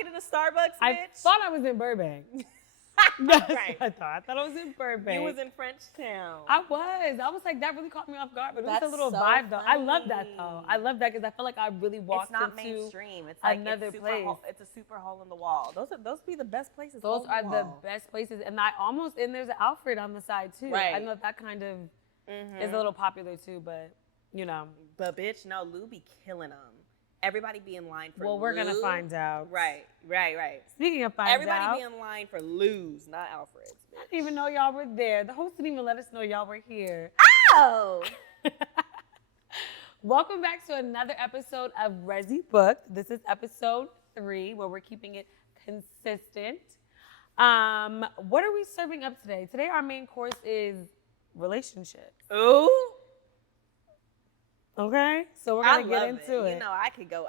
walking into Starbucks, bitch? I thought I was in Burbank. Right. I thought I was in Burbank. You was in Frenchtown. I was like, that really caught me off guard, but it was That's a little so vibe though. I love that funny. though. I love that because I feel like I really walked It's not into mainstream. It's like another it's super place. It's a super hole in the wall. Those be the best places. Those hole in are the wall. best places, and there's an Alfred on the side too. Right. I know that kind of is a little popular too, but you know. But bitch, no, Lou be killing them. Everybody be in line for. Well, we're gonna find out. Right. Speaking of finding Everybody out, be in line for Lou's, not Alfred's. I didn't even know y'all were there. The host didn't even let us know y'all were here. Oh. Welcome back to another episode of Resi Booked. This is episode 3, where we're keeping it consistent. What are we serving up today? Today our main course is relationships. Ooh. Okay, so we're gonna get into it. You know, I could go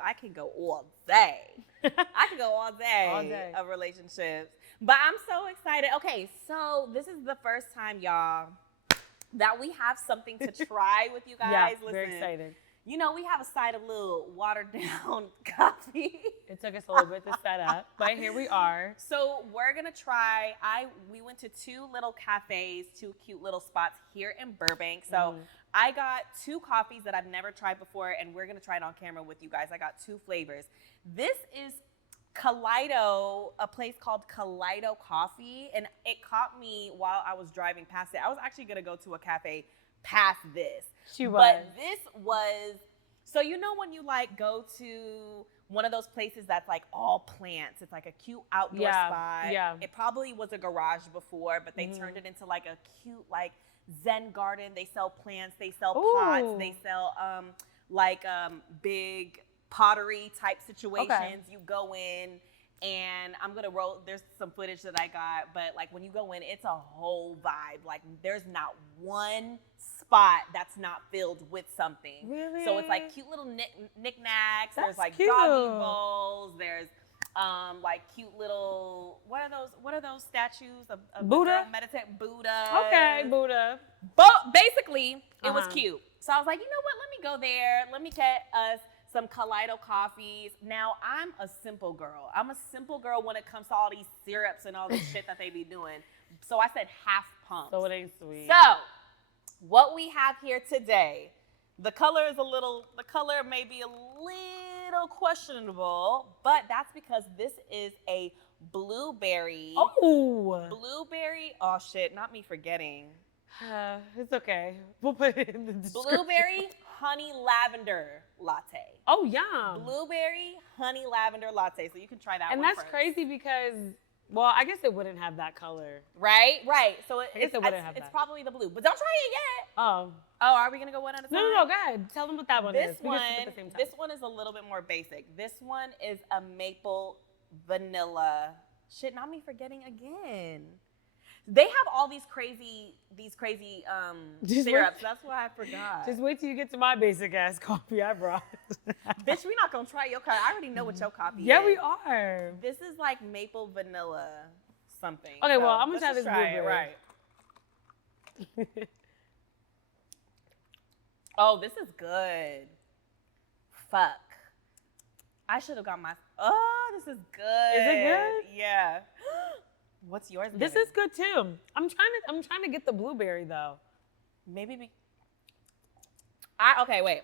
all day. I could go all day of relationships. But I'm so excited. Okay, so this is the first time, y'all, that we have something to try with you guys. Yeah, Listen, very excited. You know, we have a side of little watered down coffee. It took us a little bit to set up, but here we are. So we're gonna try. We went to 2 little cafes, 2 cute little spots here in Burbank. So I got 2 coffees that I've never tried before, and we're gonna try it on camera with you guys. I got 2 flavors. This is Kido, a place called Kido Coffee, and it caught me while I was driving past it. I was actually gonna go to a cafe past this. But this was, so you know when you like go to one of those places that's like all plants, it's like a cute outdoor spot. Yeah. It probably was a garage before, but they turned it into like a cute like Zen garden. They sell plants, they sell pots, they sell big pottery type situations. Okay. You go in, and I'm gonna roll, there's some footage that I got, but like when you go in, it's a whole vibe. Like there's not one spot that's not filled with something. Really? So it's like cute little knickknacks. There's like cute. doggy bowls. There's like cute little, what are those statues of Buddha? Buddha. Okay, Buddha. But basically, it was cute. So I was like, you know what? Let me go there. Let me get us some Kido coffees. Now, I'm a simple girl. I'm a simple girl when it comes to all these syrups and all this shit that they be doing. So I said half pump. So it ain't sweet. So what we have here today, the color may be a little questionable, but that's because this is a blueberry. Oh shit, not me forgetting. It's okay. We'll put it in the description. Blueberry honey lavender latte. Oh, yum. Blueberry honey lavender latte. So you can try that and one that's first. crazy because, well, I guess it wouldn't have that color. Right. So it's probably the blue. But don't try it yet. Oh, are we going to go one at a time? No, go ahead. Tell them what that one is. This one is a little bit more basic. This one is a maple vanilla. Shit, not me forgetting again. They have all these crazy syrups. That's why I forgot. Just wait till you get to my basic ass coffee I brought. Bitch, we're not gonna try your coffee. I already know what your coffee is. Yeah, we are. This is like maple vanilla something. Okay, so well, I'm gonna let's try this just try blueberry. it, right. Oh, this is good. Fuck. I should have got my. Oh, this is good. Is it good? Yeah. What's yours? This is good too. I'm trying to get the blueberry though. Okay, wait.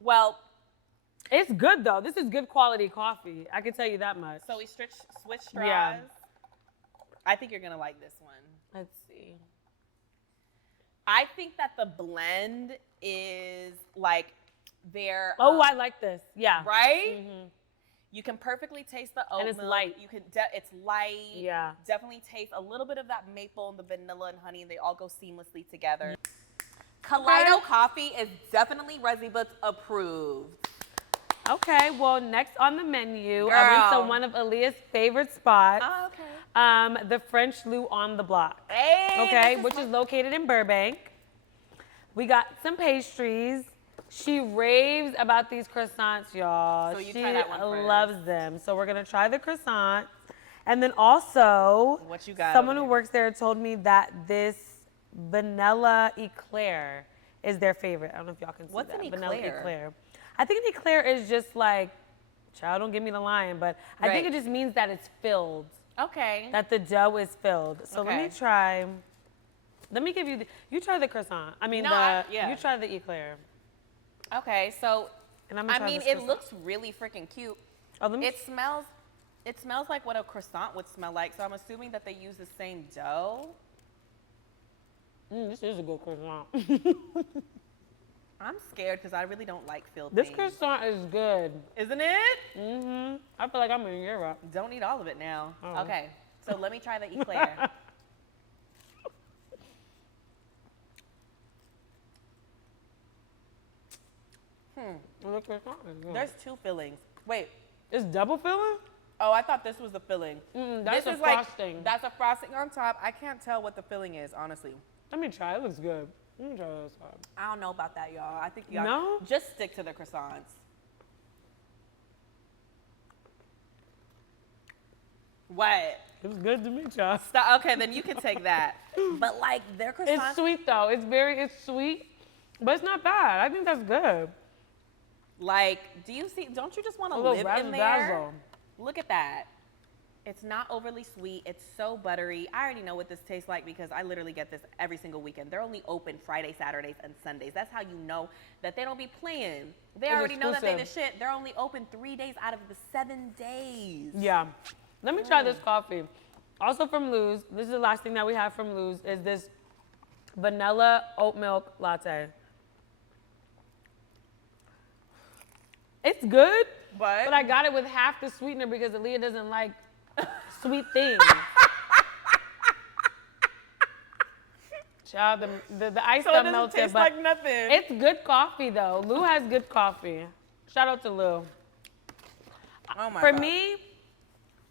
Well, it's good though. This is good quality coffee. I can tell you that much. So we switch straws. Yeah. I think you're gonna like this one. Let's see. I think that the blend is like their. Oh, I like this. Yeah. Right. Mm-hmm. You can perfectly taste the oat and it's milk. light. You can. It's light. Yeah. Definitely taste a little bit of that maple and the vanilla and honey. They all go seamlessly together. Kido Coffee is definitely ResiBooks approved. Okay. Well, next on the menu, I went to one of Aliya's favorite spots. Oh, okay. The French Lou on the Block. Hey. Okay, which is located in Burbank. We got some pastries. She raves about these croissants, y'all. So you try that one first. Loves them. So we're gonna try the croissant. And then also, what you got? Someone who works there told me that this vanilla eclair is their favorite. I don't know if y'all can see that. What's an vanilla eclair? I think an eclair is just like Child, don't give me the line, but I think it just means that it's filled. Okay. That the dough is filled. So Okay. let me give you, you try the croissant. I mean, you try the eclair. Okay, so, And I'm gonna try this it croissant. looks really freaking cute. Oh, It smells like what a croissant would smell like, so I'm assuming that they use the same dough. This is a good croissant. I'm scared because I really don't like filled This things. croissant is good. Isn't it? Mm-hmm. I feel like I'm in Europe. Don't eat all of it now. Oh. Okay, so let me try the eclair. The croissant is good. There's 2 fillings. Wait. It's double filling? Oh, I thought this was the filling. That's this a is frosting. That's a frosting on top. I can't tell what the filling is, honestly. Let me try. It looks good. Let me try this one. I don't know about that, y'all. I think y'all No? just stick to the croissants. What? It's good to me, child. Stop. Okay, then you can take that. But like their croissants. It's sweet though. It's sweet, but it's not bad. I think that's good. Like, do you see? Don't you just want to little live in there? razzle-dazzle. Look at that. It's not overly sweet. It's so buttery. I already know what this tastes like because I literally get this every single weekend. They're only open Friday, Saturdays, and Sundays. That's how you know that they don't be playing. They It's already know that they the exclusive. shit. They're only open 3 days out of the 7 days. Yeah. Let me try this coffee. Also from Lou's. This is the last thing that we have from Lou's is this vanilla oat milk latte. It's good, But but I got it with half the sweetener because Aliya doesn't like sweet things. Child, the ice so it done doesn't melted, taste but like nothing. it's good coffee though. Lou has good coffee. Shout out to Lou. Oh my For God. me,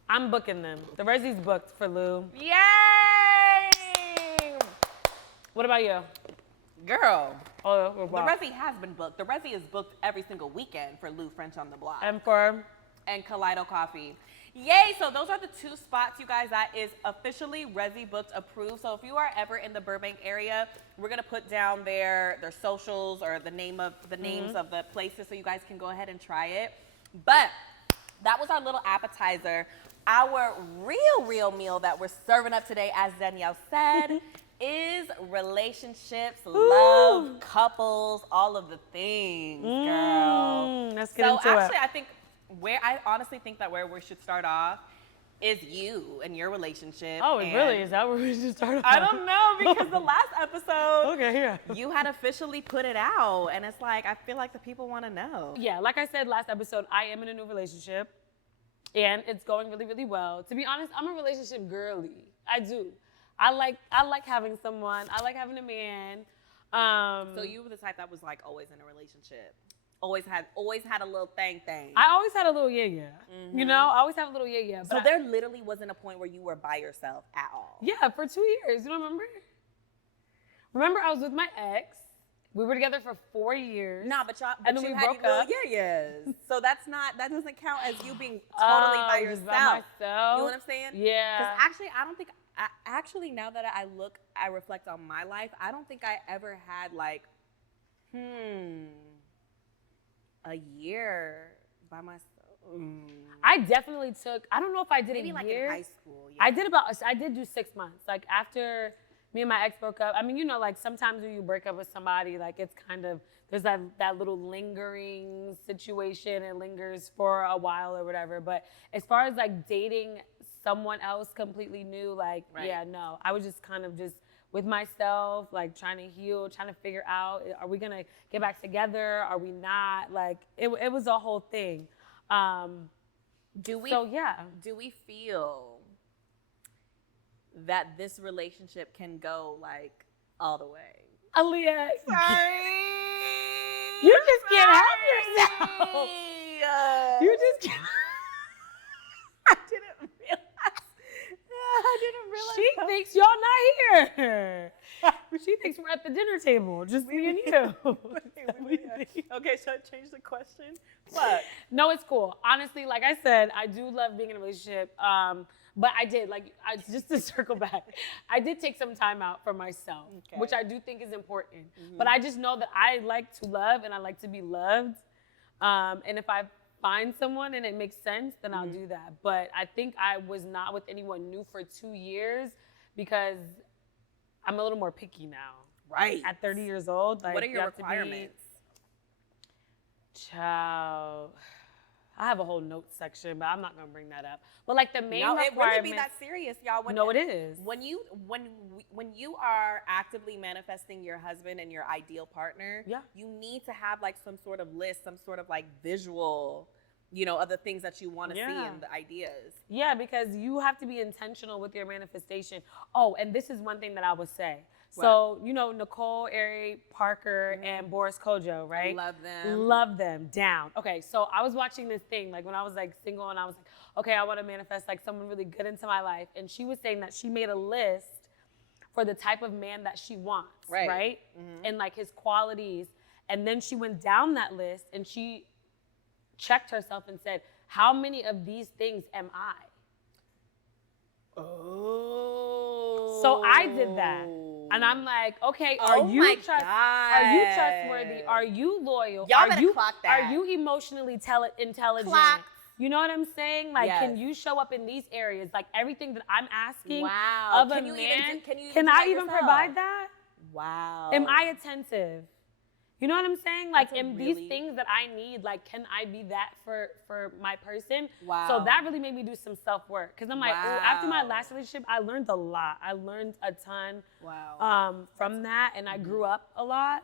I'm booking them. The Resi's booked for Lou. Yay! What about you? Girl, Oh, the Resi has been booked. The Resi is booked every single weekend for Lou French on the Block and for and Kido Coffee. Yay! So those are the 2 spots, you guys. That is officially Resi booked approved. So if you are ever in the Burbank area, we're gonna put down their socials or the names of the places so you guys can go ahead and try it. But that was our little appetizer. Our real meal that we're serving up today, as Danielle said, is relationships, love, couples, all of the things, girl. Let's get So into actually, it. I honestly think that where we should start off is you and your relationship. Oh, it and really is that where we should start off? I don't know because the last episode, Okay, yeah. you had officially put it out, and it's like I feel like the people want to know. Yeah, like I said last episode, I am in a new relationship, and it's going really, really well. To be honest, I'm a relationship girly. I do. I like having someone. I like having a man. So you were the type that was like always in a relationship, always had a little thing. I always had a little yeah. You know, I always have a little yeah. So there literally wasn't a point where you were by yourself at all. Yeah, for 2 years. You don't remember? Remember, I was with my ex. We were together for 4 years. Nah, but And then you we had broke your up. little yeah. So that doesn't count as you being totally by just yourself. by myself. You know what I'm saying? Yeah. Because actually, I don't think. Actually, now that I reflect on my life, I don't think I ever had like, a year by myself. I definitely took. I don't know if I did Maybe a like year. in high school. Yeah. I did do 6 months. Like after me and my ex broke up. I mean, you know, like sometimes when you break up with somebody, like it's kind of there's that little lingering situation. It lingers for a while or whatever. But as far as like dating someone else completely new, like yeah, no. I was just kind of just with myself, like trying to heal, trying to figure out, are we gonna get back together? Are we not? Like it was a whole thing. Do we feel that this relationship can go like all the way? Aliya, Sorry. you just can't help yourself. You just can't. I didn't realize. She thinks y'all not here. She thinks we're at the dinner table, just me and you. Okay, should I change the question? What? No, it's cool. Honestly, like I said, I do love being in a relationship. But I did, just to circle back, I did take some time out for myself, which I do think is important. But I just know that I like to love and I like to be loved. And if I find someone and it makes sense, then I'll do that. But I think I was not with anyone new for 2 years because I'm a little more picky now. Right. At 30 years old, like, what are your requirements? Child, I have a whole notes section, but I'm not gonna bring that up. But like the main No, it requirement. really be that serious, y'all. No, it is. When you are actively manifesting your husband and your ideal partner, you need to have like some sort of list, some sort of like visual, of the things that you want to see and the ideas. Yeah, because you have to be intentional with your manifestation. Oh, and this is one thing that I would say. So, Nicole, Ari, Parker, and Boris Kojo, right? Love them. Love them. Down. Okay, so I was watching this thing, like when I was like single and I was like, okay, I want to manifest like someone really good into my life. And she was saying that she made a list for the type of man that she wants, right? Mm-hmm. And like his qualities. And then she went down that list and she checked herself and said, how many of these things am I? Oh. So I did that. And I'm like, okay, are you trustworthy? Are you loyal? Y'all better clock that. Are you emotionally intelligent? Clock. You know what I'm saying? Like, can you show up in these areas? Like everything that I'm asking of a man, can I even provide that? Wow. Am I attentive? You know what I'm saying? Like, these things that I need, like, can I be that for my person? Wow. So that really made me do some self-work. Because I'm like, after my last relationship, I learned a lot. I learned a ton from that. And I grew up a lot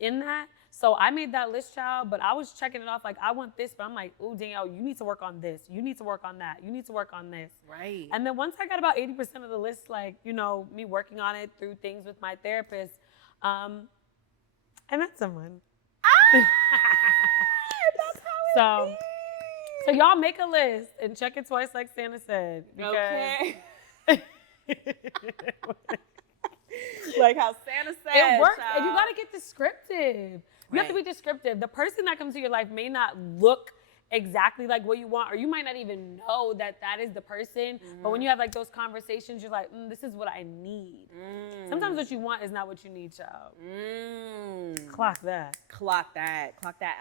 in that. So I made that list, child. But I was checking it off like, I want this. But I'm like, oh, Danielle, you need to work on this. You need to work on that. You need to work on this. Right. And then once I got about 80% of the list, like, me working on it through things with my therapist, I met someone. That's how it is. So y'all make a list and check it twice like Santa said. Okay. Like how Santa said. It works. Child. And you got to get descriptive. You have to be descriptive. The person that comes to your life may not look exactly like what you want, or you might not even know that is the person. But when you have like those conversations, you're like, this is what I need. Sometimes what you want is not what you need, child. Clock that. Clock that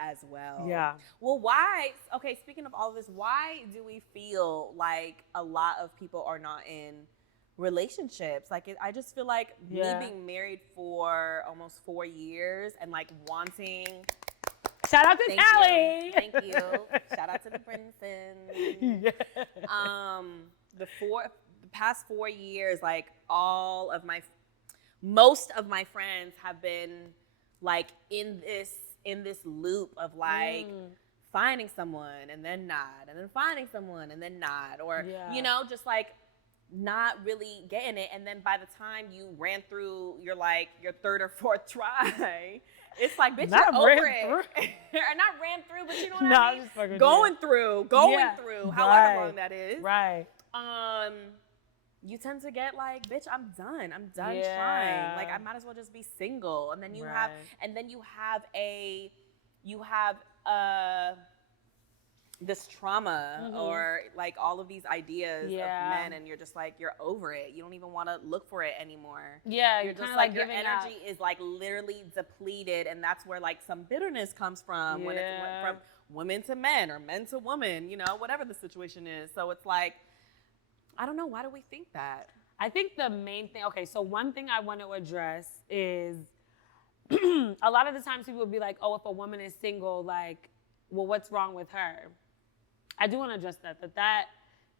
as well. Yeah. Well, why? Okay, speaking of all of this, why do we feel like a lot of people are not in relationships? Like, I just feel like me being married for almost 4 years and like wanting. Shout out to Allie. Thank you. Shout out to the Brinson. Yeah. The past 4 years, like most of my friends have been like in this loop of like finding someone and then not, and then finding someone and then not, or just like not really getting it. And then by the time you ran through your third or fourth try, it's like, bitch, you're over it. Or not ran through, but you know what I mean? Just fucking going through, however long that is. Right. You tend to get like, bitch, I'm done trying. Like, I might as well just be single. And then you have this trauma or like all of these ideas of men, and you're just like, you're over it. You don't even want to look for it anymore. Yeah, you're just like your energy is like literally depleted, and that's where like some bitterness comes from when it's from women to men or men to women, whatever the situation is. So it's like, I don't know, why do we think that? I think the main thing, so one thing I want to address is a lot of the times people will be like, oh, if a woman is single, like, well, what's wrong with her? I do want to address that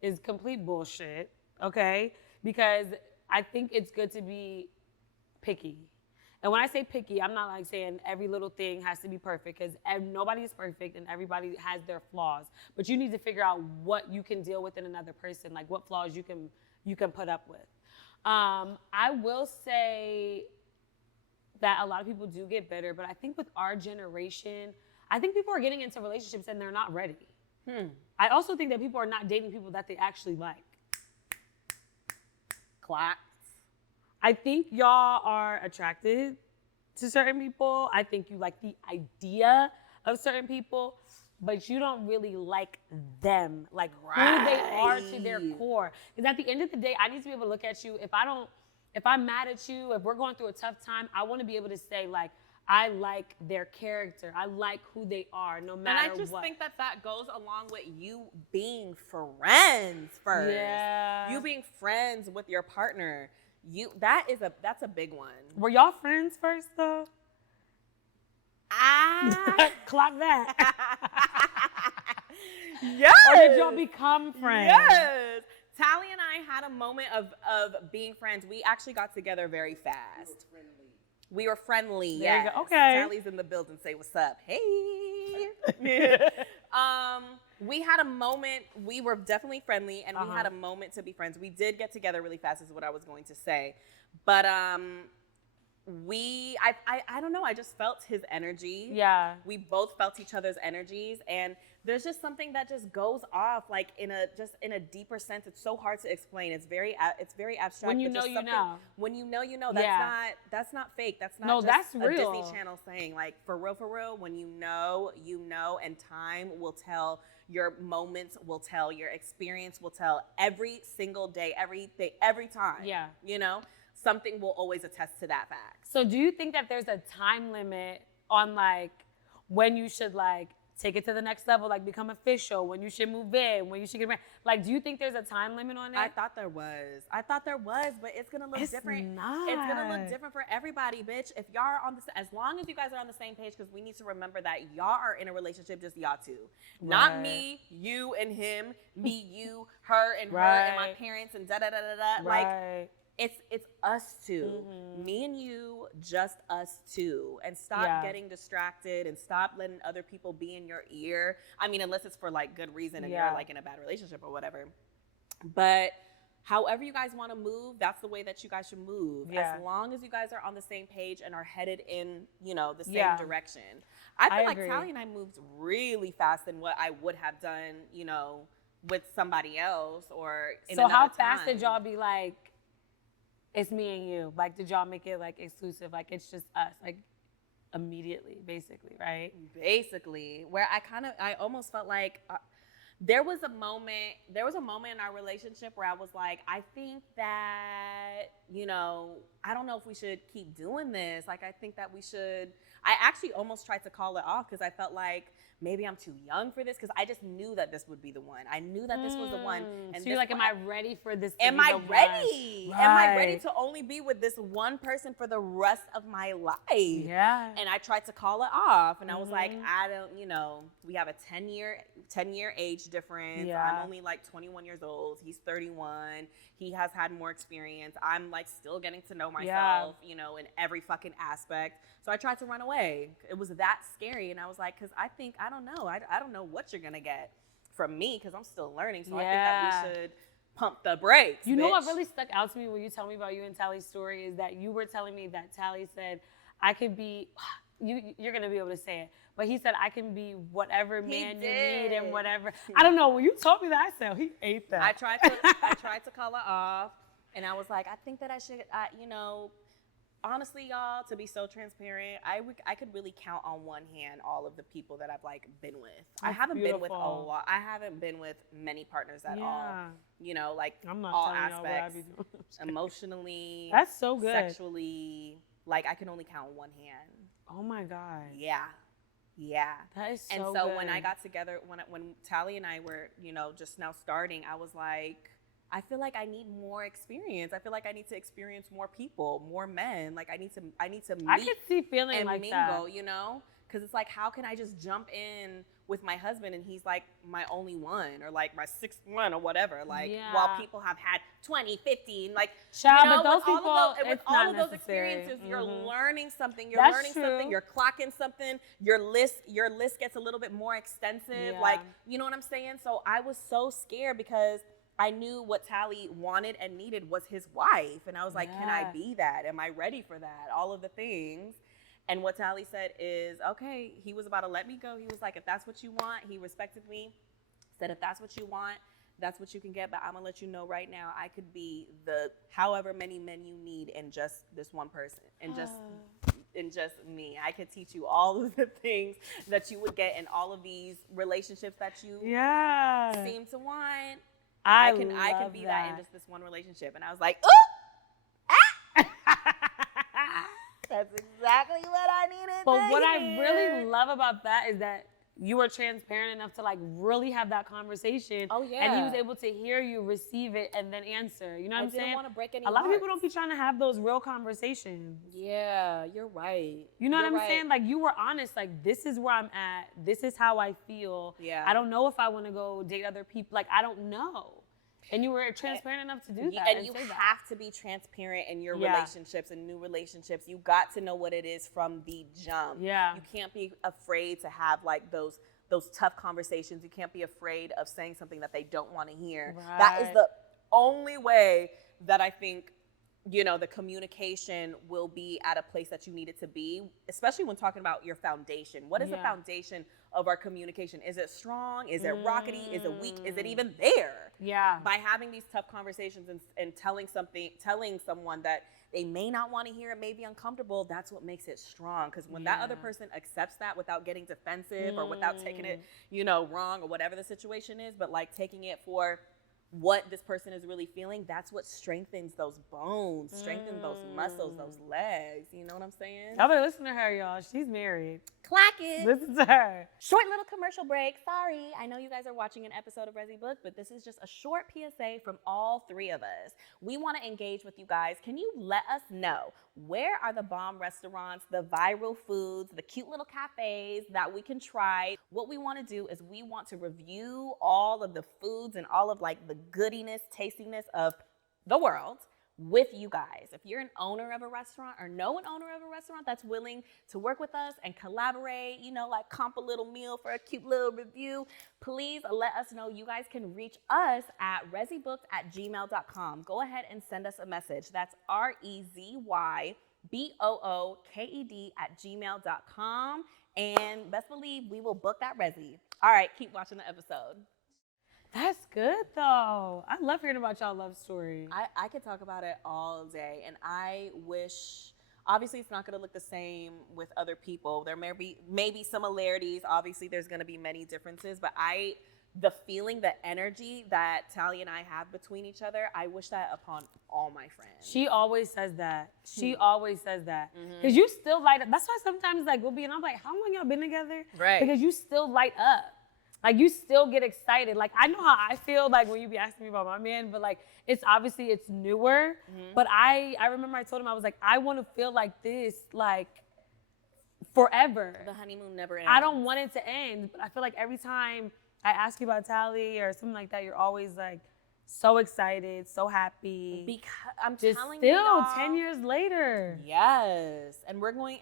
is complete bullshit, okay? Because I think it's good to be picky. And when I say picky, I'm not like saying every little thing has to be perfect, because nobody is perfect and everybody has their flaws. But you need to figure out what you can deal with in another person, like what flaws you can put up with. I will say that a lot of people do get bitter, but I think with our generation, I think people are getting into relationships and they're not ready. I also think that people are not dating people that they actually like. Clocks. I think y'all are attracted to certain people. I think you like the idea of certain people, but you don't really like them, like who they are to their core. Because at the end of the day, I need to be able to look at you. If I'm mad at you, if we're going through a tough time, I want to be able to say, like, I like their character. I like who they are, no matter what. And I just think that goes along with you being friends first. Yeah. You being friends with your partner. That's a big one. Were y'all friends first, though? Clock that. Yes. Or did y'all become friends? Yes. Tally and I had a moment of being friends. We actually got together very fast. We were friendly. There you yes. go. Okay. Tally's in the building. Say what's up. Hey. We had a moment. We were definitely friendly, and we had a moment to be friends. We did get together really fast, is what I was going to say. But I don't know. I just felt his energy. Yeah. We both felt each other's energies, and there's just something that just goes off, like in a deeper sense. It's so hard to explain. It's very abstract. When you know, you know. When you know, you know. That's not fake. That's not just that's a real. Disney Channel saying. Like, for real. When you know, and time will tell. Your moments will tell. Your experience will tell. Every single day, every time. Yeah. You know, something will always attest to that fact. So do you think that there's a time limit on like when you should like take it to the next level, like become official, when you should move in, when you should get married? Like, do you think there's a time limit on it? I thought there was, but it's gonna look different. Not. It's gonna look different for everybody, bitch. If y'all are as long as you guys are on the same page, because we need to remember that y'all are in a relationship, just y'all two, not me, you and him, me, you, her and her and my parents and da da da da da. Like, it's us two, me and you, just us two, and stop getting distracted and stop letting other people be in your ear. I mean, unless it's for like good reason and you're like in a bad relationship or whatever. But however you guys want to move, that's the way that you guys should move. As long as you guys are on the same page and are headed in, the same direction. I feel like Tally and I moved really fast than what I would have done, with somebody else or in another how time. fast did y'all be like, it's me and you? Like, did y'all make it like exclusive? Like, it's just us, like immediately, basically, right? Basically, where I almost felt like there was a moment in our relationship where I was like, I think that, I don't know if we should keep doing this. Like, I think that we should. I actually almost tried to call it off because I felt like maybe I'm too young for this, because I just knew that this would be the one. I knew that this was the one. And so you're like, am I ready for this? Am I ready? Am I ready to only be with this one person for the rest of my life? Yeah. And I tried to call it off, and I was like, I don't, we have a 10-year age difference. Yeah. I'm only like 21 years old. He's 31. He has had more experience. I'm like still getting to know myself, in every fucking aspect. So I tried to run away. It was that scary. And I was like, because I don't know. I don't know what you're going to get from me, because I'm still learning. So I think that we should pump the brakes. You know what really stuck out to me when you tell me about you and Tally's story is that you were telling me that Tally said, I could be, you're going to be able to say it, but he said, I can be whatever man you need and whatever. I don't know. When you told me that, I said, he ate that. I tried to call it off, and I was like, I think that I should, honestly, y'all, to be so transparent, I could really count on one hand all of the people that I've like been with. I haven't been with a lot. I haven't been with many partners at all. Like I'm not all telling y'all what I aspects, be doing. emotionally, that's so good. Sexually, like I can only count on one hand. Oh my God. Yeah. That is so And so good. when I got together, when Tally and I were, just now starting, I was like, I feel like I need more experience. I feel like I need to experience more people, more men. Like I need to meet I could see feeling and like mingle, that. Because it's like, how can I just jump in with my husband and he's like my only one, or like my sixth one, or whatever, like while people have had 20, 15, like, but those with people, with all of those experiences, you're learning something, you're learning something, you're clocking something, your list gets a little bit more extensive, like, you know what I'm saying? So I was so scared because I knew what Tally wanted and needed was his wife. And I was like, can I be that? Am I ready for that? All of the things. And what Tally said is, okay, he was about to let me go. He was like, if that's what you want, he respected me, said, if that's what you want, that's what you can get. But I'm going to let you know right now, I could be the however many men you need in just this one person, and just me. I could teach you all of the things that you would get in all of these relationships that you seem to want. I can be that in just this one relationship. And I was like, ooh! Ah! That's exactly exactly what I needed. But what I really love about that is that you were transparent enough to like really have that conversation. Oh yeah. And he was able to hear you, receive it, and then answer. You know what I'm saying? I didn't want to break any A lot of people hearts. don't be trying to have those real conversations. Yeah, you're right. You know what I'm saying? Like, you were honest. Like, this is where I'm at. This is how I feel. Yeah. I don't know if I want to go date other people. Like, I don't know. And you were transparent enough to do that. And you have to be transparent in your relationships and new relationships. You got to know what it is from the jump. Yeah. You can't be afraid to have like those tough conversations. You can't be afraid of saying something that they don't want to hear. Right. That is the only way that I think, you know, the communication will be at a place that you need it to be, especially when talking about your foundation. What is the foundation of our communication? Is it strong? Is it rockety? Is it weak? Is it even there? Yeah. By having these tough conversations and telling someone that they may not want to hear, it may be uncomfortable, that's what makes it strong. Because when that other person accepts that without getting defensive or without taking it, you know, wrong or whatever the situation is, but like taking it for what this person is really feeling, that's what strengthens those bones, strengthens those muscles, those legs. You know what I'm saying? Y'all better listen to her, y'all. She's married. Clack it. Listen to her. Short little commercial break. Sorry, I know you guys are watching an episode of Resi Book, but this is just a short PSA from all three of us. We want to engage with you guys. Can you let us know, where are the bomb restaurants, the viral foods, the cute little cafes that we can try? What we want to do is we want to review all of the foods and all of like the goodiness, tastiness of the world with you guys. If you're an owner of a restaurant or know an owner of a restaurant that's willing to work with us and collaborate, you know, like comp a little meal for a cute little review, please let us know. You guys can reach us at rezybooked@gmail.com. Go ahead and send us a message. That's rezybooked@gmail.com. And best believe we will book that resi. All right, keep watching the episode. That's good, though. I love hearing about y'all love story. I could talk about it all day, and I wish, obviously it's not going to look the same with other people. There may be similarities. Obviously there's going to be many differences, but the feeling, the energy that Tally and I have between each other, I wish that upon all my friends. She always says that. She always says that. Because you still light up. That's why sometimes like we'll be, and I'm like, how long y'all been together? Right. Because you still light up. Like, you still get excited. Like, I know how I feel, like, when you be asking me about my man, but, like, it's newer. But I remember I told him, I was like, I want to feel like this, like, forever. The honeymoon never ends. I don't want it to end. But I feel like every time I ask you about Tally or something like that, you're always, like, so excited, so happy. Because I'm just telling you, still 10 years later. Yes, and we're going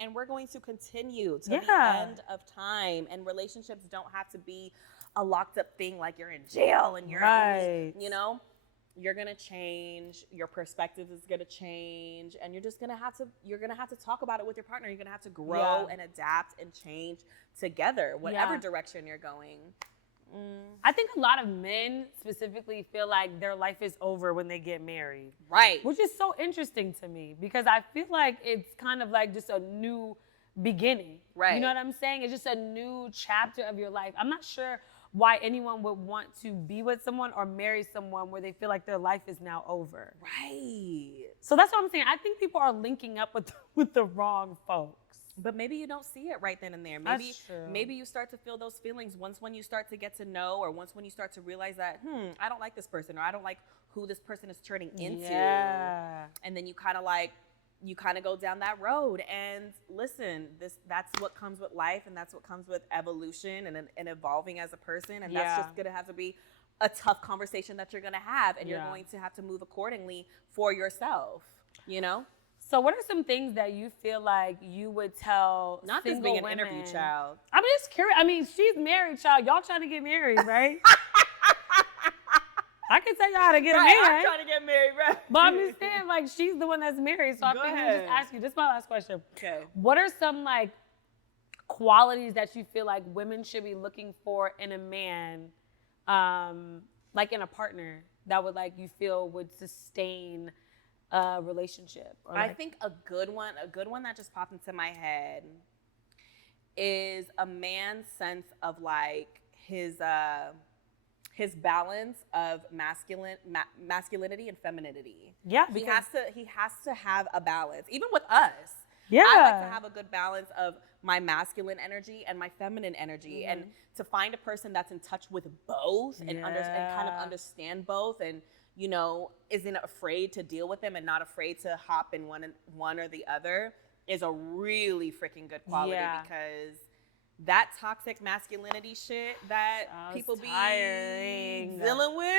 to continue to the end of time. And relationships don't have to be a locked up thing, like you're in jail and you're only, you know, you're gonna change. Your perspective is gonna change, and you're gonna have to talk about it with your partner. You're gonna have to grow and adapt and change together, whatever direction you're going. I think a lot of men specifically feel like their life is over when they get married. Right. Which is so interesting to me because I feel like it's kind of like just a new beginning. Right. You know what I'm saying? It's just a new chapter of your life. I'm not sure why anyone would want to be with someone or marry someone where they feel like their life is now over. Right. So that's what I'm saying. I think people are linking up with the wrong folks. But maybe you don't see it right then and there. Maybe you start to feel those feelings when you start to get to know, or when you start to realize that, I don't like this person, or I don't like who this person is turning into. Yeah. And then you kind of go down that road. And listen, that's what comes with life, and that's what comes with evolution and evolving as a person. And that's just gonna have to be a tough conversation that you're gonna have, and you're going to have to move accordingly for yourself, you know? So what are some things that you feel like you would tell Not this single being an women? interview, child. I'm just curious. I mean, she's married, child. Y'all trying to get married, right? I can tell y'all how to get a man. I'm trying to get married, right? But I'm just saying, like, she's the one that's married. So I think we just ask you. This is my last question. Okay. What are some, like, qualities that you feel like women should be looking for in a man, like in a partner, that would, like, you feel would sustain a relationship? Or I think a good one that just popped into my head is a man's sense of like his balance of masculinity and femininity. Yeah, he has to have a balance. Even with us, Yeah. I like to have a good balance of my masculine energy and my feminine energy, and to find a person that's in touch with both and kind of understand both, and you know, isn't afraid to deal with them and not afraid to hop in one or the other is a really freaking good quality, because that toxic masculinity shit that people be dealing with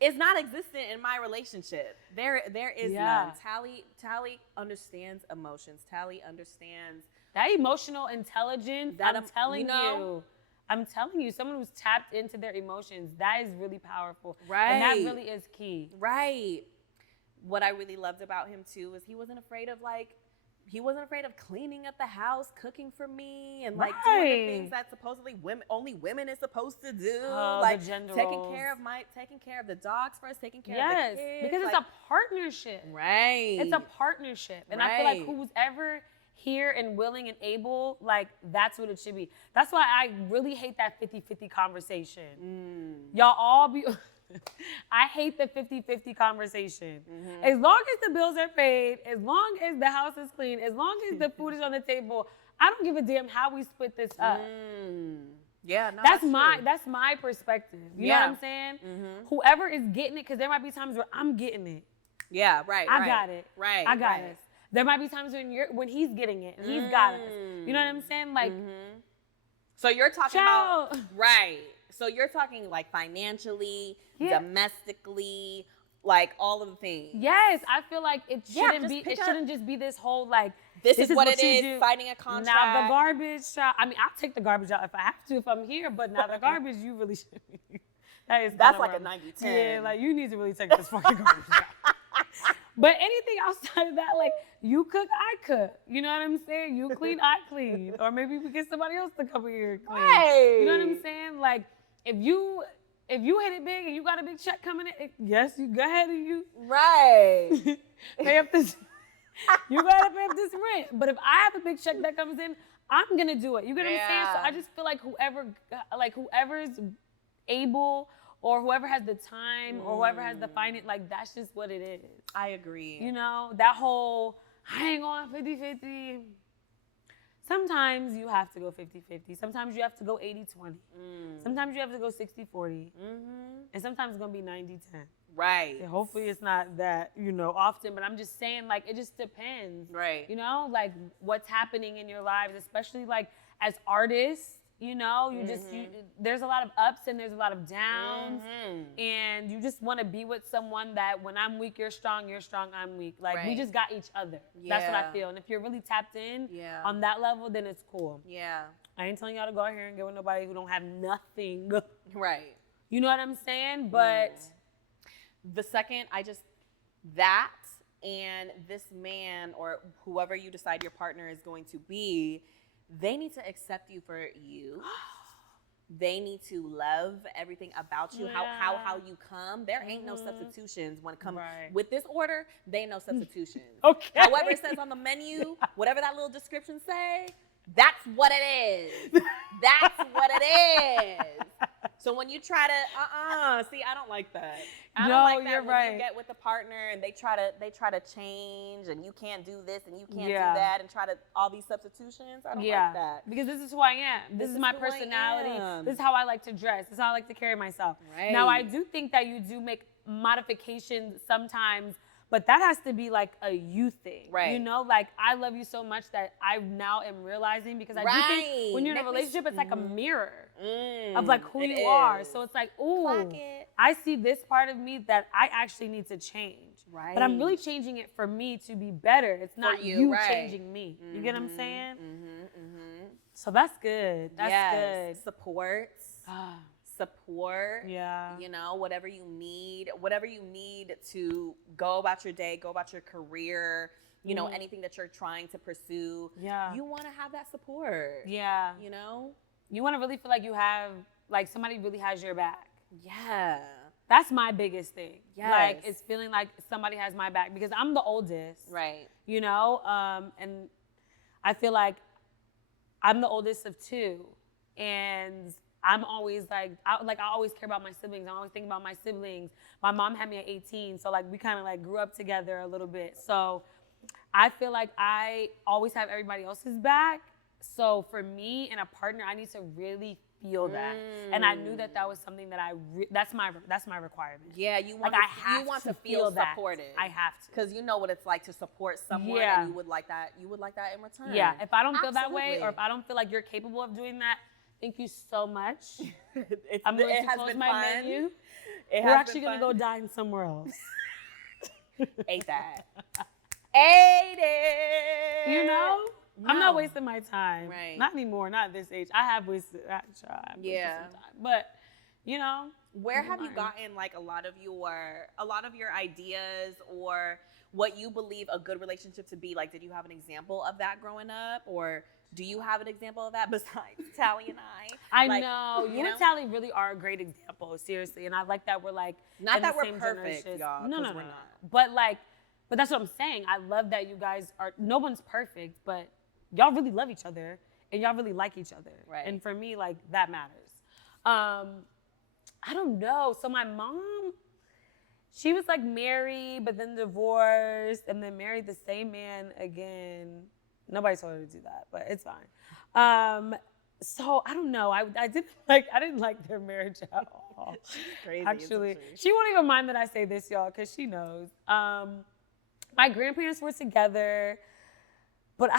is not existent in my relationship. There is none. Tally understands emotions. Tally understands that emotional intelligence. That I'm telling you, someone who's tapped into their emotions, that is really powerful. Right. And that really is key. Right. What I really loved about him too is he wasn't afraid of cleaning up the house, cooking for me, and like doing the things that supposedly only women is supposed to do. Like the gender taking roles. taking care of the dogs first, taking care of the kids. Because it's a partnership. Right. It's a partnership. And I feel like who's ever here and willing and able, like that's what it should be. That's why I really hate that 50-50 conversation. Y'all all be I hate the 50-50 conversation. As long as the bills are paid, as long as the house is clean, as long as the food is on the table, I don't give a damn how we split this up. Yeah, no, that's my perspective. You know what I'm saying? Whoever is getting it, because there might be times where I'm getting it. Yeah, right. I got it. Right. I got us. There might be times when he's getting it and he's got us. You know what I'm saying? Like, so you're talking about So you're talking like financially, domestically, like all of the things. Yes, I feel like it shouldn't just be this whole like this is what it is, signing a contract. Now the garbage out. I mean, I'll take the garbage out if I have to, if I'm here, but now the garbage you really should be. That's like a 90-10. Yeah, like you need to really take this fucking garbage out. But anything outside of that, like you cook, I cook. You know what I'm saying? You clean, I clean. Or maybe we get somebody else to come here and clean. Right. You know what I'm saying? Like if you hit it big and you got a big check coming in, yes, you go ahead and you pay up this. You gotta pay up this rent. But if I have a big check that comes in, I'm gonna do it. You get what I'm saying? So I just feel like whoever's able, or whoever has the time, or whoever has the finance, like that's just what it is. I agree. You know, that whole, I ain't going 50-50. Sometimes you have to go 50-50. Sometimes you have to go 80-20. Sometimes you have to go 60-40. And sometimes it's gonna be 90-10. Right. And hopefully it's not that, often, but I'm just saying, like, it just depends. Right. You know, like what's happening in your lives, especially like as artists. There's a lot of ups and there's a lot of downs, and you just want to be with someone that when I'm weak, you're strong, I'm weak. Like we just got each other. That's what I feel. And if you're really tapped in on that level, then it's cool. Yeah. I ain't telling y'all to go out here and get with nobody who don't have nothing. Right. You know what I'm saying? But the second and this man or whoever you decide your partner is going to be, they need to accept you for you. They need to love everything about you, how you come. There ain't no substitutions when it comes with this order. They ain't no substitutions. Okay. However it says on the menu, whatever that little description say, that's what it is. That's what it is. So when you try to, see, I don't like that. I don't like that you're when right. you get with a partner and they try to change, and you can't do this and you can't do that, and try to all these substitutions. I don't like that. Because this is who I am. This is my personality. This is how I like to dress. This is how I like to carry myself. Right. Now I do think that you do make modifications sometimes, but that has to be like a you thing. Right. You know, like I love you so much that I now am realizing, because I do think when you're in a relationship, it's like a mirror of like who you are. So it's like, ooh, I see this part of me that I actually need to change. Right. But I'm really changing it for me to be better. It's not you changing me. You get what I'm saying? So that's good. That's good. Support. Yeah. You know, whatever you need to go about your day, go about your career, you know, anything that you're trying to pursue. Yeah. You want to have that support. Yeah. You know? You want to really feel like you have, like somebody really has your back. Yeah. That's my biggest thing. Yes. Like, it's feeling like somebody has my back, because I'm the oldest. Right. You know? And I feel like I'm the oldest of two. And I'm always like I always care about my siblings. I always think about my siblings. My mom had me at 18, so like we kind of like grew up together a little bit. So I feel like I always have everybody else's back. So for me and a partner, I need to really feel that. And I knew that was something that that's my requirement. Yeah, you want like you want to feel supported. I have to. Because you know what it's like to support someone, and you would like that in return. Yeah, if I don't feel that way, or if I don't feel like you're capable of doing that, thank you so much. I'm going to close my menu. We're actually going to go dine somewhere else. Ate that. Ate it. You know? No. I'm not wasting my time. Right. Not anymore. Not at this age. I have wasted some time. But, you know. Where have you gotten like a lot of your ideas or what you believe a good relationship to be? Like, did you have an example of that growing up, or do you have an example of that besides Tally and I? I know. You and Tally really are a great example, seriously. And I like that we're like not in that the we're same perfect, generation. y'all. No. We're not. But that's what I'm saying. I love that you guys are. No one's perfect, but y'all really love each other and y'all really like each other. Right. And for me, like that matters. I don't know. So my mom, she was like married, but then divorced, and then married the same man again. Nobody told her to do that, but it's fine. So I don't know. I didn't like their marriage at all. She's crazy. Actually, she won't even mind that I say this, y'all, because she knows. My grandparents were together, but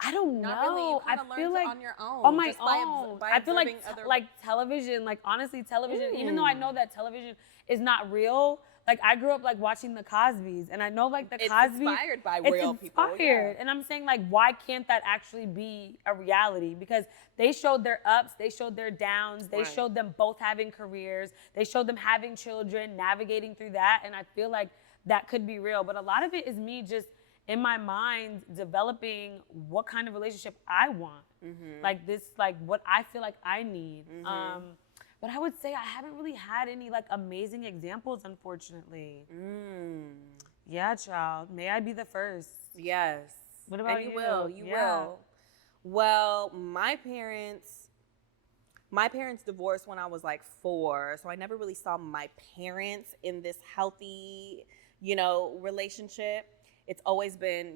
I don't know. Not really. You kind of feel learned like on your own. On my just own. By I feel like other... like television, like honestly, television. Even though I know that television is not real, like I grew up like watching the Cosbys, and I know like the Cosbys. It's inspired by real people. It's inspired, and I'm saying like, why can't that actually be a reality? Because they showed their ups, they showed their downs, they showed them both having careers, they showed them having children, navigating through that, and I feel like that could be real. But a lot of it is me just in my mind developing what kind of relationship I want, like this, like what I feel like I need. But I would say I haven't really had any like amazing examples, unfortunately. Yeah, child. May I be the first? Yes. What about you? You will. Well, my parents divorced when I was like 4, so I never really saw my parents in this healthy, relationship. It's always been,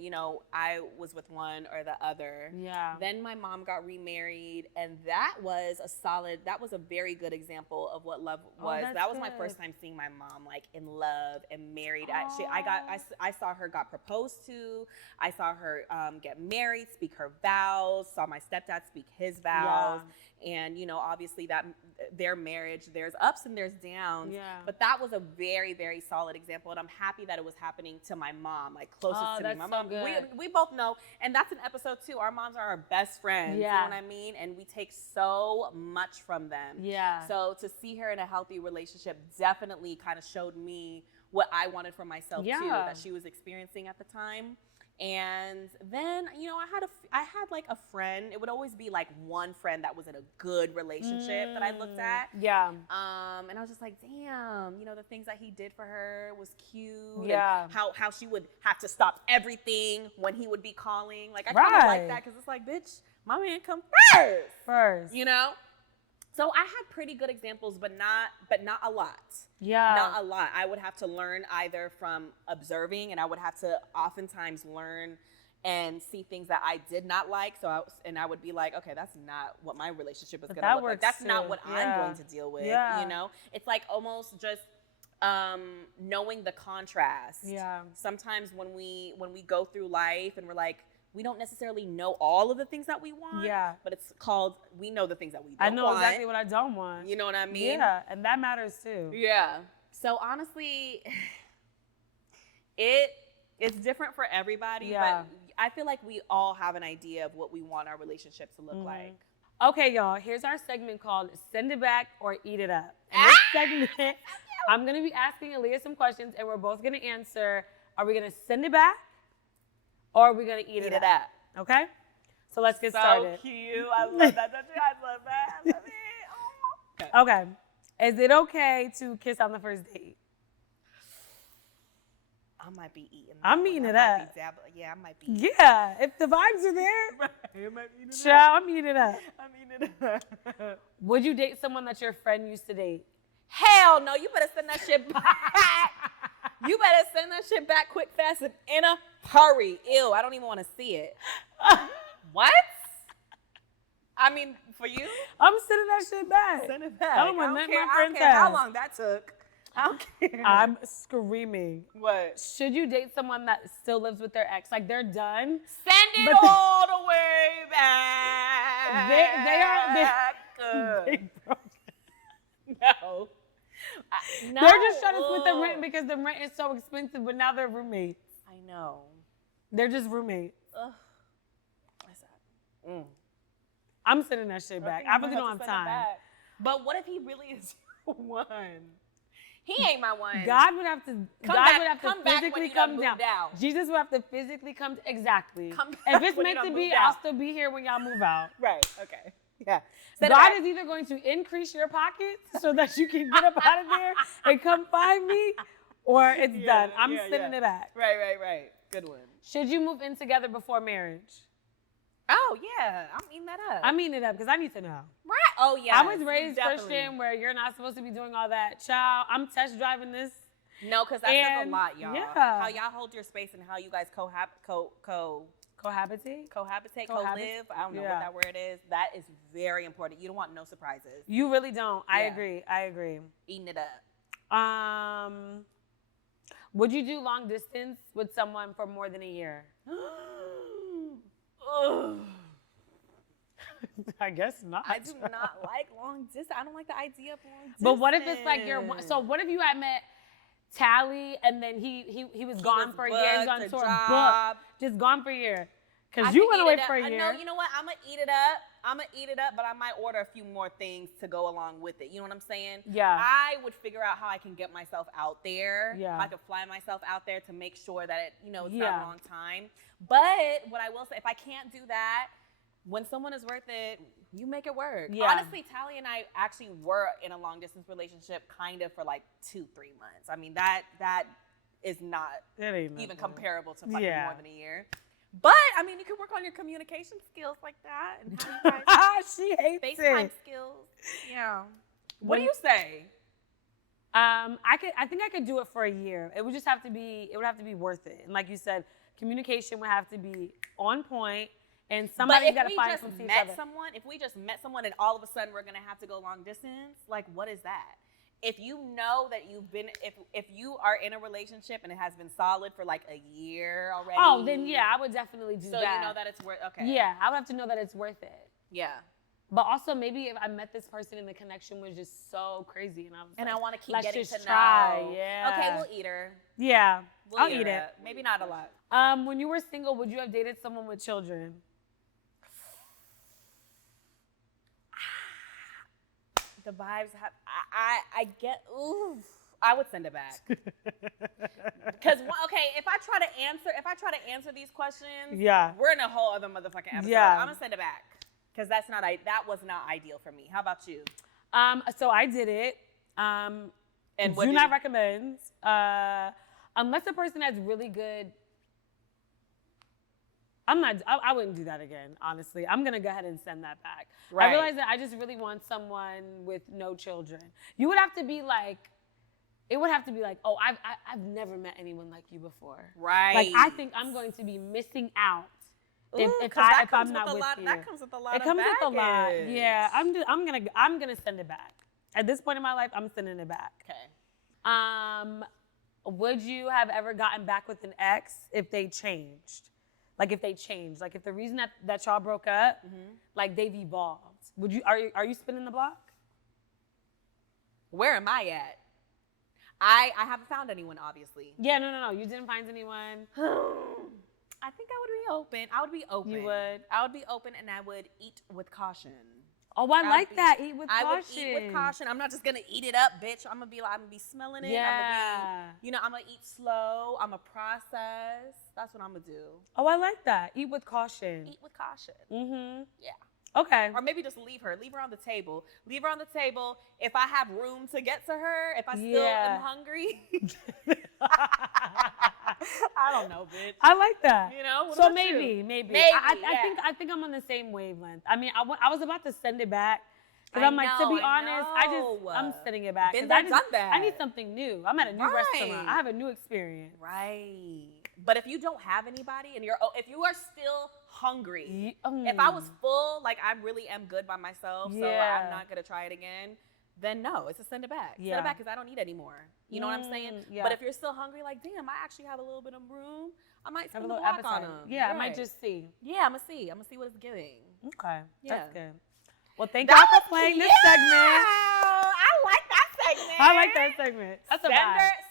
I was with one or the other. Yeah. Then my mom got remarried, and that was a very good example of what love was. That was my first time seeing my mom like in love and married. I saw her got proposed to. I saw her get married, speak her vows. Saw my stepdad speak his vows. Yeah. And, obviously that their marriage, there's ups and there's downs. Yeah. But that was a very, very solid example. And I'm happy that it was happening to my mom, like closest to me. My mom, we both know. And that's an episode too. Our moms are our best friends. Yeah. You know what I mean? And we take so much from them. Yeah. So to see her in a healthy relationship definitely kind of showed me what I wanted for myself too, that she was experiencing at the time. And then, I had like a friend. It would always be like one friend that was in a good relationship that I looked at. Yeah. And I was just like, damn, the things that he did for her was cute. Yeah. And how she would have to stop everything when he would be calling. Like, I kind of like that because it's like, bitch, my man come first. So I had pretty good examples, but not a lot. Yeah. Not a lot. I would have to learn either from observing, and I would have to oftentimes learn and see things that I did not like. So I would be like, okay, that's not what my relationship is going to look like. That's not what I'm going to deal with. Yeah. It's like almost just knowing the contrast. Yeah. Sometimes when we go through life and we're like, we don't necessarily know all of the things that we want. Yeah. But it's called, we know the things that we don't want. I know exactly what I don't want. You know what I mean? Yeah, and that matters too. Yeah. So honestly, it's different for everybody, but I feel like we all have an idea of what we want our relationship to look like. Okay, y'all, here's our segment called Send It Back or Eat It Up. In this segment, I'm going to be asking Aliya some questions, and we're both going to answer, are we going to send it back? Or are we going to eat it up? Okay? So let's get started. So cute. I love that. I love that. I love it. Okay. Is it okay to kiss on the first date? I might be eating. I'm eating it up. Yeah, I might be. Eating. Yeah, if the vibes are there, child, I'm eating it up. I'm eating it up. Would you date someone that your friend used to date? Hell no, you better send that shit back. You better send that shit back quick, fast, and in a hurry. Ew, I don't even want to see it. What? I mean, for you? I'm sending that shit back. Send it back. I don't want nothing my I friends don't care how have. long that took. I don't care. I'm screaming. What? Should you date someone that still lives with their ex? Like they're done. Send it all the way back. They broke. No. No. They're just trying to split the rent because the rent is so expensive, but now they're roommates. I know. They're just roommates. Ugh. What's that? I'm sending that shit back. I really don't have time. But what if he really is your one? He ain't my one. God would have to physically come down. Out. Jesus would have to physically come. Exactly. Come back if it's when meant you to done be, moved I'll out. still be here when y'all move out. Right. Okay. Yeah. God is either going to increase your pockets so that you can get up out of there and come find me, or it's done. I'm sending it back. Right. Good one. Should you move in together before marriage? Oh, yeah. I'm eating that up. I'm eating it up because I need to know. Right. Oh, yeah. I was raised Christian where you're not supposed to be doing all that. Child, I'm test driving this. No, because that says a lot, y'all. Yeah. How y'all hold your space and how you guys Cohabitate, co-live. I don't know what that word is. That is very important. You don't want no surprises. You really don't. I agree. Eating it up. Would you do long distance with someone for more than a year? I guess not. I do not like long distance. I don't like the idea of long distance. But what if it's like so what if you had met Tally and then he was gone for a year, he's on tour, just gone for a year. Because you went away for a year. No, you know what? I'm going to eat it up, but I might order a few more things to go along with it. You know what I'm saying? Yeah. I would figure out how I can get myself out there. Yeah. How I could fly myself out there to make sure that it, it's not a long time. But what I will say, if I can't do that, when someone is worth it, you make it work. Yeah. Honestly, Tally and I actually were in a long distance relationship kind of for like 2-3 months. I mean, that is not even comparable to fucking more than a year. But, I mean, you can work on your communication skills like that. And how you guys she hates FaceTime it. skills. Yeah. What do you say? I think I could do it for a year. It would have to be worth it. And like you said, communication would have to be on point. And somebody's got to find some each other. If we just met someone and all of a sudden we're going to have to go long distance, like, what is that? If you know that if you are in a relationship and it has been solid for like a year already. Oh, then yeah, I would definitely do that. So you know that it's worth, okay. Yeah, I would have to know that it's worth it. Yeah. But also maybe if I met this person and the connection was just so crazy and I want to keep let's getting just to try. know. Yeah. Okay, we'll eat her. Yeah, I'll eat it. Maybe not a lot. When you were single, would you have dated someone with children? The vibes have, I get, ooh, I would send it back. Because, okay, if I try to answer these questions, we're in a whole other motherfucking episode. Yeah. I'm going to send it back. Because that was not ideal for me. How about you? So I did it. And do not recommend. Unless the person has really good, I wouldn't do that again, honestly. I'm going to go ahead and send that back. Right. I realize that I just really want someone with no children. It would have to be like, oh, I've never met anyone like you before. Right. Like, I think I'm going to be missing out if I'm not with you. That comes with a lot of baggage. It comes with a lot. Yeah, I'm gonna send it back. At this point in my life, I'm sending it back. Okay. Would you have ever gotten back with an ex if they changed? Like if the reason that y'all broke up, like they've evolved. Would you? Are you spinning the block? Where am I at? I haven't found anyone, obviously. Yeah, no. You didn't find anyone. I think I would be open. I would be open. You would? I would be open and I would eat with caution. Oh, I like that. Eat with caution. I would eat with caution. I'm not just gonna eat it up, bitch. I'm gonna be smelling it. Yeah. I'm gonna eat slow. I'm gonna process. That's what I'm gonna do. Oh, I like that. Eat with caution. Eat with caution. Mm-hmm. Yeah. Okay. Or maybe just leave her on the table. Leave her on the table. If I have room to get to her, if I still am hungry. I don't know, bitch. I like that. You know? What So about maybe. you? I think I'm on the same wavelength. I mean, I was about to send it back. Because I'm like, to be honest, I'm sending it back. Been there, done that. I need something new. I'm at a new restaurant. I have a new experience. Right. But if you don't have anybody and if you are still hungry, if I was full, like I really am good by myself, so I'm not going to try it again, then no, it's a send it back. Send it back because I don't need any more. You know what I'm saying? Yeah. But if you're still hungry, like, damn, I actually have a little bit of room, I might spend a little block on them. Yeah, I might just see. Yeah, I'm going to see. I'm going to see what it's giving. Okay. Yeah. That's good. Well, thank y'all for playing this segment. I like that segment. I like that segment. That's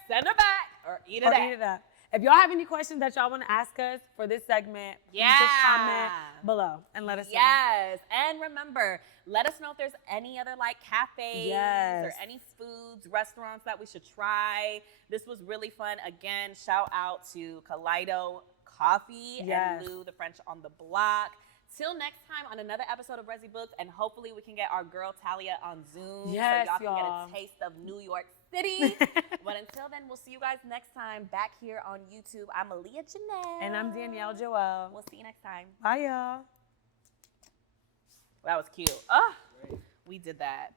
send her back or eat it up. If y'all have any questions that y'all want to ask us for this segment, please just comment below and let us know. Yes. And remember, let us know if there's any other like cafes or any foods, restaurants that we should try. This was really fun. Again, shout out to Kido Coffee and Lou, the French on the block. Till next time on another episode of Resi Booked, and hopefully we can get our girl Aliya on Zoom so y'all can get a taste of New York City. But until then, we'll see you guys next time back here on YouTube. I'm Aliya Janell. And I'm Danielle Joelle. We'll see you next time. Bye, y'all. That was cute. Oh, we did that.